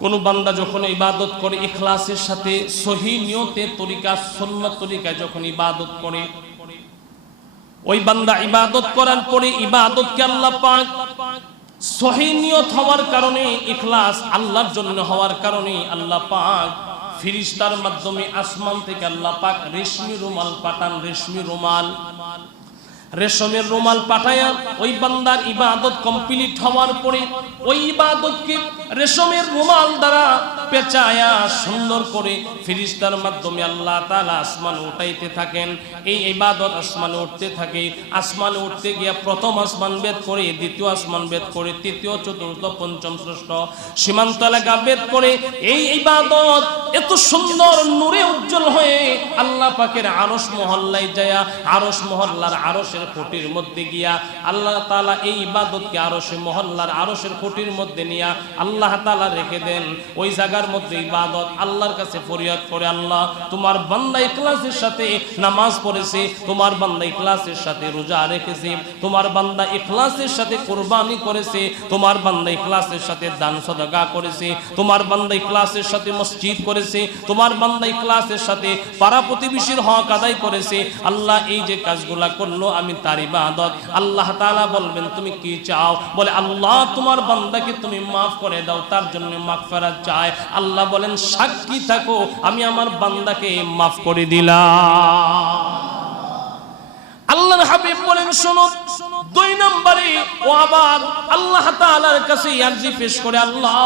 কোন বান্দা যখন ইবাদত করে, ইখলাসের সাথে সহি নিয়তে তরিকা সন্ন্যত তরিকায় যখন ইবাদত করে, ওই বান্দা ইবাদত করার পরে ইবাদতকে আল্লাহ পাক সহি নিয়ত হওয়ার কারণে, ইখলাস আল্লাহর জন্য হওয়ার কারণে আল্লাহ পাক ফিরিস্তার মাধ্যমে আসমান থেকে আল্লাহ পাক রেশমি রুমাল পাঠান, রেশমি রুমাল রেশমের রুমাল পাঠায়া ওই বান্দার ইবাদত কমপ্লিট হওয়ার পরে ওই ইবাদতকে রেশমের রুমাল দ্বারা পেঁচায়া সুন্দর করে ফিরিস্তার মাধ্যমে আল্লাহ তালা আসমান উঠাইতে থাকেন। এই ইবাদত আসমানে উঠতে থাকে। আসমানে উঠতে গিয়া প্রথম আসমান বেদ করে, দ্বিতীয় আসমান বেদ করে, তৃতীয়, চতুর্থ, পঞ্চম, ষষ্ঠ সীমান্ত এলাকা বেদ করে। এই ইবাদত এত সুন্দর, নূরে উজ্জ্বল হয়ে আল্লাহ পাকের আরশ মহল্লায় যায়, আরশ মহল্লার আরশের খুঁটির মধ্যে গিয়া আল্লাহ তাআলা এই ইবাদতকে আরশে মহল্লার আরশের খুঁটির মধ্যে নিয়া আল্লাহ তাআলা রেখে দেন। ওই জায়গার মধ্যে ইবাদত আল্লাহর কাছে ফরিয়াদ করে, আল্লাহ, তোমার বান্দা ইখলাসের সাথে নামাজ পড়েছে, তোমার বান্দা ইখলাসের সাথে রোজা রেখেছে, তোমার বান্দা ইখলাসের সাথে কোরবানি করেছে, তোমার বান্দা ইখলাসের সাথে দান সদকা করেছে, তোমার বান্দা ইখলাসের সাথে মসজিদ করেছে, তোমার বান্দা ইখলাসের সাথে পাড়া প্রতিবেশীর হক আদায় করেছে। আল্লাহ এই যে কাজগুলা করল, আমি তার ইবাদত। আল্লাহ তাআলা বলবেন, তুমি কি চাও? বলে, আল্লাহ তোমার বান্দাকে তুমি মাফ করে দাও, তার জন্য মাগফিরাত চায় আল্লাহ বলেন, সাক্ষী থাকো, আমি আমার বান্দাকে মাফ করে দিলাম। আল্লাহর হাবিব বলেন, শোনো, দুই নম্বরে ও আবার আল্লাহ তাআলার কাছে আরজি পেশ করে, আল্লাহ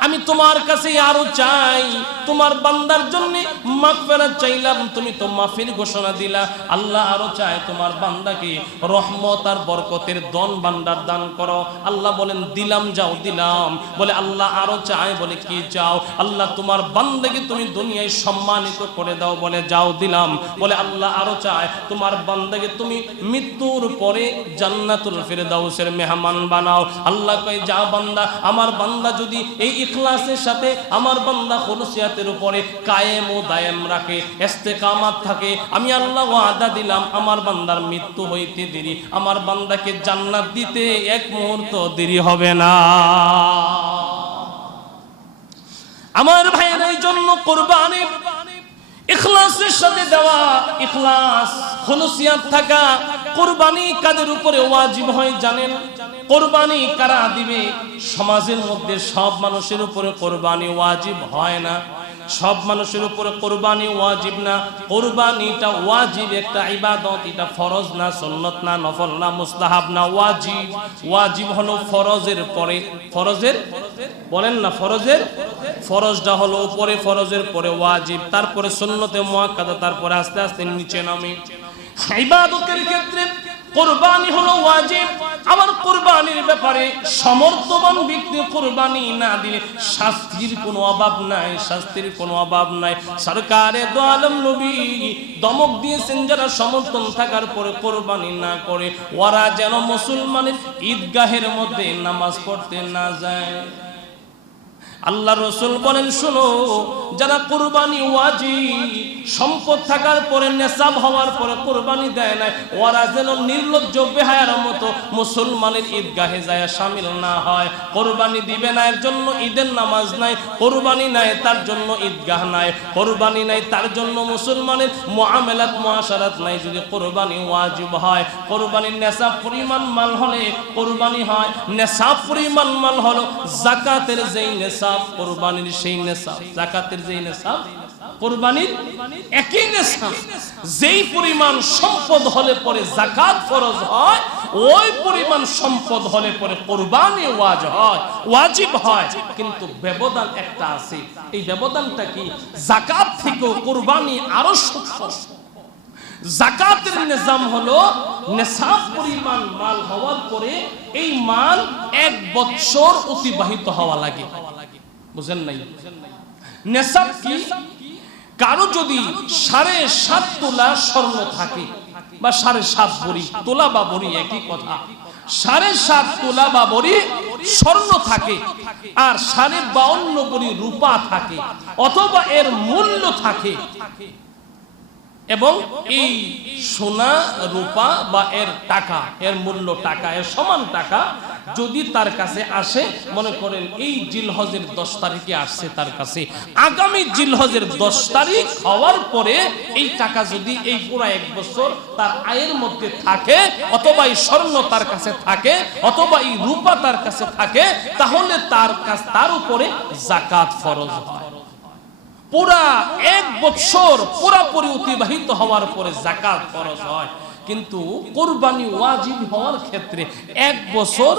আমি তোমার কাছে আরও চাই। তোমার বান্দার জন্য মাগফিরাত চাইলাম, তুমি তো মাফির ঘোষণা দিলা। আল্লাহ আরও চায় তোমার বান্দাকে রহমত আর বরকতের দন বান্দার দান করো। আল্লাহ বলেন, দিলাম, যাও, দিলাম। বলে, আল্লাহ আরও চায়। বলে, কি চাও? আল্লাহ, তোমার বান্দাকে তুমি দুনিয়ায় সম্মানিত করে দাও। বলে, যাও, দিলাম। বলে, আল্লাহ আরও চায় তোমার বান্দাকে তুমি মৃত্যুর পরে জান্নাতুল ফিরদাউসের মেহমান বানাও। আল্লাহ কয়, যা বান্দা, আমার বান্দা যদি এই ইখলাসের সাথে আমার বান্দা খুলসিয়াতের উপরে কায়েম ও দায়েম রাখে, ইস্তেকামাত থাকে। আমি আল্লাহ ওয়াদা দিলাম, আমার বান্দার মৃত্যু হইতে দেরি, আমার বান্দাকে জান্নাত দিতে এক মুহূর্ত দেরি হবে না। আমার ভাইয়ের এই জন্য কোরবানি ইখলাসের সাথে দেওয়া, ইখলাস, খুলসিয়াত থাকা কোরবানি কাদের উপরে ওয়াজিব হয় জানেন? কোরবানি কারা দিবে? সমাজের মধ্যে সব মানুষের উপরে কোরবানি ওয়াজিব হয় না। সব মানুষের উপরে কোরবানি ওয়াজিব না। কোরবানিটা ওয়াজিব একটা ইবাদত, এটা ফরজ না সুন্নত না নফল না মুস্তাহাব না ওয়াজিব। ওয়াজিব হলো ফরজের পরে। ফরজের? বলেন না, ফরজের? ফরজটা হলো উপরে, ফরজের পরে ওয়াজিব, তারপরে সুন্নতে মুআক্কাদা তারপরে আস্তে আস্তে নিচে নামে। ইবাদতের ক্ষেত্রে কোরবানি হলো ওয়াজিব। আমার কোরবানির ব্যাপারে সমর্থবান ব্যক্তি কোরবানি না দিলে শাস্তির কোনো অভাব নাই, শাস্তির কোনো অভাব নাই। সরকারে আলম নবী দমক দিয়েছেন, যারা সমর্থন থাকার পরে কোরবানি না করে, ওরা যেন মুসলমানের ঈদগাহের মধ্যে নামাজ পড়তে না যায়। আল্লাহ রসুল বলেন, শোনো, যারা কোরবানি ওয়াজি, সম্পদ থাকার পরে নেশাব হওয়ার পরে কোরবানি দেয় না ওরা যেন নির্লজ্জ বেহায়ার মতো মুসলমানের ঈদগাহে যায়, সামিল না হয়। কোরবানি দিবে না, এর জন্য ঈদের নামাজ নাই, কোরবানি নাই, তার জন্য ঈদগাহ নাই। কোরবানি নাই, তার জন্য মুসলমানের মুআমালাত, মুআশারাত নাই, যদি কোরবানি ওয়াজিব হয়। কোরবানির নেশাব পরিমাণ মাল হলে কোরবানি হয়, নেশাব পরিমাণ মাল হলো জাকাতের যেই নেশাব কোরবানির সেই নেশাব জাকাতের যেই নেশাব কোরবানির একই নেশাব যেই পরিমাণ সম্পদ হলে পরে জাকাত ফরজ হয়, ওই পরিমাণ সম্পদ হলে পরে কোরবানি ওয়াজ হয়, ওয়াজিব হয়। কিন্তু ব্যবধান একটা আছে। এই ব্যবধানটা কি? জাকাত থেকেও কোরবানি আরও সূক্ষ্ম। জাকাতের নিজাম হলো নেশাব পরিমাণ মাল হওয়ার পরে এই মাল এক বছর অতিবাহিত হওয়া লাগে। বুঝেন নাই। নেশাব কি? কারও যদি সাড়ে সাত তোলা স্বর্ণ থাকে বা সাড়ে সাত বড়ি তোলা বা বড়ি একই কথা। সাড়ে সাত তোলা বা বড়ি স্বর্ণ থাকে আর সাড়ে বাউন্ন বড়ি রূপা থাকে অথবা এর মূল্য থাকে। এবং এই সোনা, রূপা বা এর টাকা, এর মূল্য টাকা, এর সমান টাকা যদি তার কাছে আসে, মনে করেন এই জিলহজের দশ তারিখে আসছে তার কাছে। আগামী জিলহজের দশ তারিখ হওয়ার পরে এই টাকা যদি এই পুরো এক বছর তার আয়ের মধ্যে থাকে, অথবা এই স্বর্ণ তার কাছে থাকে, অথবা এই রূপা তার কাছে থাকে, তাহলে তার কাছ, তার উপরে জাকাত ফরজ হয়। পুরা এক বছর পুরাপুরি অতিবাহিত হওয়ার পরে জাকাত ফরজ হয়। কিন্তু কোরবানি ওয়াজিব হওয়ার ক্ষেত্রে এক বছর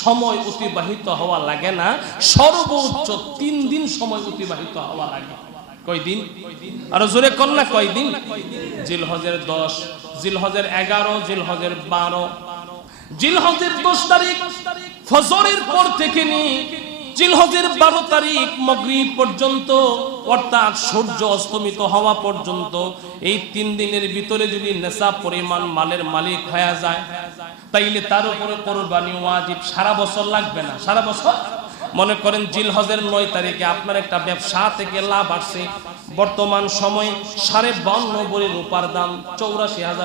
সময় অতিবাহিত হওয়া লাগে না। সর্বোচ্চ তিন দিন সময় অতিবাহিত হওয়া লাগে। কয়দিন? আর জোরে কন্যা কয়দিন? জিলহজের দশ, জিলহজের এগারো, জিলহজের বারো। জিলহজের দশ তারিখ ফজরের পর থেকে নিয়ে জিলহজের বারো তারিখ মগরিব পর্যন্ত, অর্থাৎ সূর্য অস্তমিত হওয়া পর্যন্ত, এই তিন দিনের ভিতরে যদি নেশা পরিমাণ মালের মালিক হয়ে যায়, তাইলে তার উপরে কোরবানি ওয়াজিব সারা বছর লাগবে না, সারা বছর? মনে করেন জিলহজের নয় তারিখে আপনার একটা ব্যবসা থেকে লাভ আসছে, বর্তমান সময়ে সাড়ে বান্ন বড়ি রূপার দাম চৌরাশি হাজার